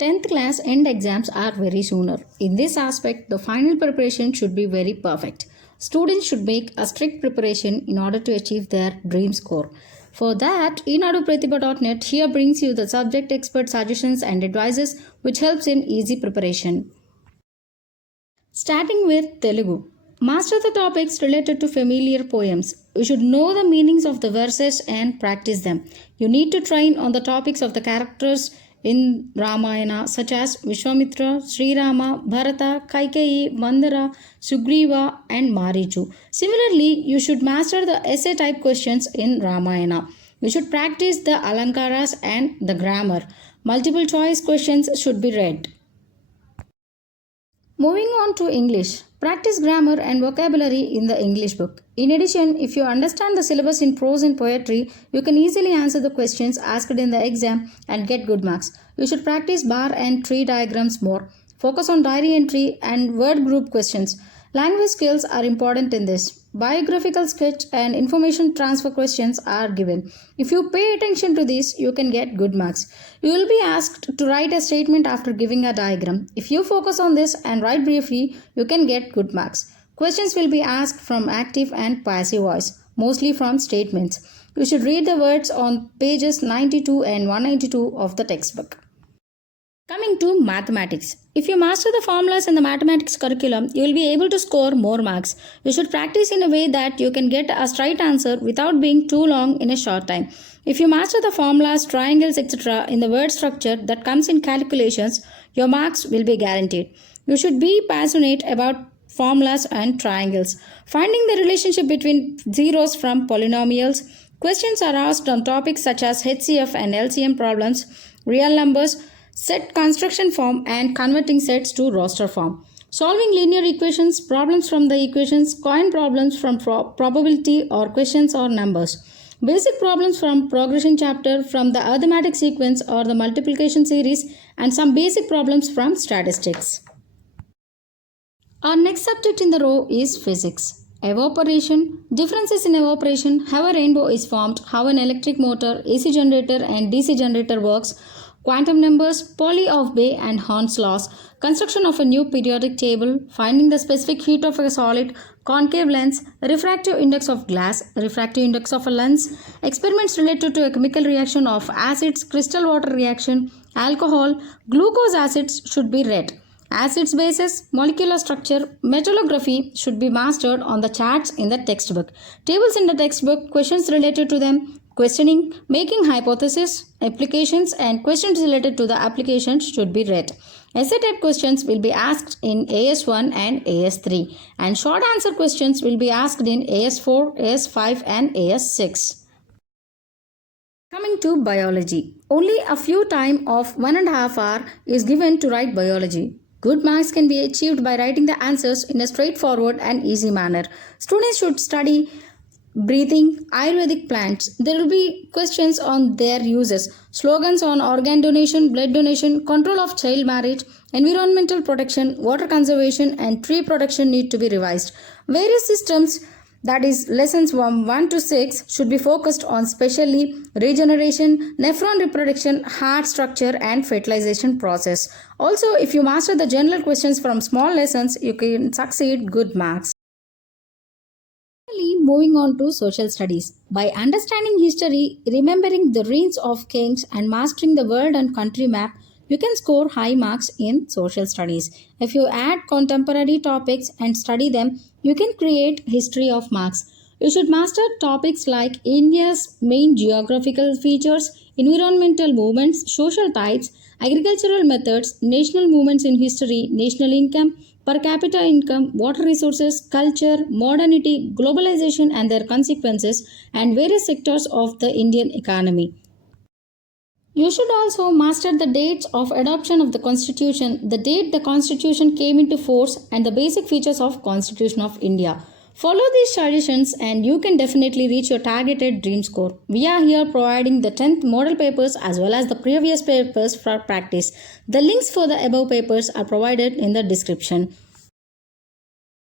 10th class end exams are very sooner. In this aspect, the final preparation should be very perfect. Students should make a strict preparation in order to achieve their dream score. For that, enadupratibha.net here brings you the subject expert suggestions and advices which helps in easy preparation. Starting with Telugu. Master the topics related to familiar poems. You should know the meanings of the verses and practice them. You need to train on the topics of the characters in Ramayana such as Vishwamitra, Sri Rama, Bharata, Kaikeyi, Mandara, Sugriva and Marichu. Similarly, you should master the essay type questions in Ramayana. You should practice the alankaras and the grammar. Multiple choice questions should be read. Moving on to English. Practice grammar and vocabulary in the English book. In addition, if you understand the syllabus in prose and poetry, you can easily answer the questions asked in the exam and get good marks. You should practice bar and tree diagrams more. Focus on diary entry and word group questions. Language skills are important in this. Biographical sketch and information transfer questions are given. If you pay attention to these, you can get good marks. You will be asked to write a statement after giving a diagram. If you focus on this and write briefly, you can get good marks. Questions will be asked from active and passive voice, mostly from statements. You should read the words on pages 92 and 192 of the textbook. Coming to mathematics. If you master the formulas in the mathematics curriculum, you will be able to score more marks. You should practice in a way that you can get a straight answer without being too long in a short time. If you master the formulas, triangles, etc. in the word structure that comes in calculations, your marks will be guaranteed. You should be passionate about formulas and triangles. Finding the relationship between zeros from polynomials. Questions are asked on topics such as HCF and LCM problems, real numbers, set construction form and converting sets to roster form. Solving linear equations, problems from the equations, coin problems from probability or questions or numbers. Basic problems from progression chapter from the arithmetic sequence or the multiplication series and some basic problems from statistics. Our next subject in the row is physics. Evaporation, differences in evaporation, how a rainbow is formed, how an electric motor, AC generator and DC generator works, quantum numbers, Pauli of Bay and Horn's laws, construction of a new periodic table, finding the specific heat of a solid, concave lens, refractive index of glass, refractive index of a lens, experiments related to a chemical reaction of acids, crystal water reaction, alcohol, glucose acids should be read. Acids, bases, molecular structure, metallography should be mastered on the charts in the textbook. Tables in the textbook, questions related to them, questioning, making hypothesis, applications and questions related to the applications should be read. Essay type questions will be asked in AS1 and AS3 and short answer questions will be asked in AS4, AS5 and AS6. Coming to biology. Only a few time of 1.5 hours is given to write biology. Good marks can be achieved by writing the answers in a straightforward and easy manner. Students should study breathing, Ayurvedic plants. There will be questions on their uses, slogans on organ donation, blood donation, control of child marriage, environmental protection, water conservation and tree protection need to be revised. Various systems, that is lessons from 1 to 6 should be focused on specially regeneration, nephron reproduction, heart structure and fertilization process. Also, if you master the general questions from small lessons, you can succeed good marks. Moving on to social studies. By understanding history, remembering the reigns of kings and mastering the world and country map, you can score high marks in social studies. If you add contemporary topics and study them, you can create history of marks. You should master topics like India's main geographical features, environmental movements, social types, agricultural methods, national movements in history, national income, per capita income, water resources, culture, modernity, globalization and their consequences, and various sectors of the Indian economy. You should also master the dates of adoption of the Constitution, the date the Constitution came into force, and the basic features of Constitution of India. Follow these suggestions and you can definitely reach your targeted dream score. We are here providing the 10th model papers as well as the previous papers for practice. The links for the above papers are provided in the description.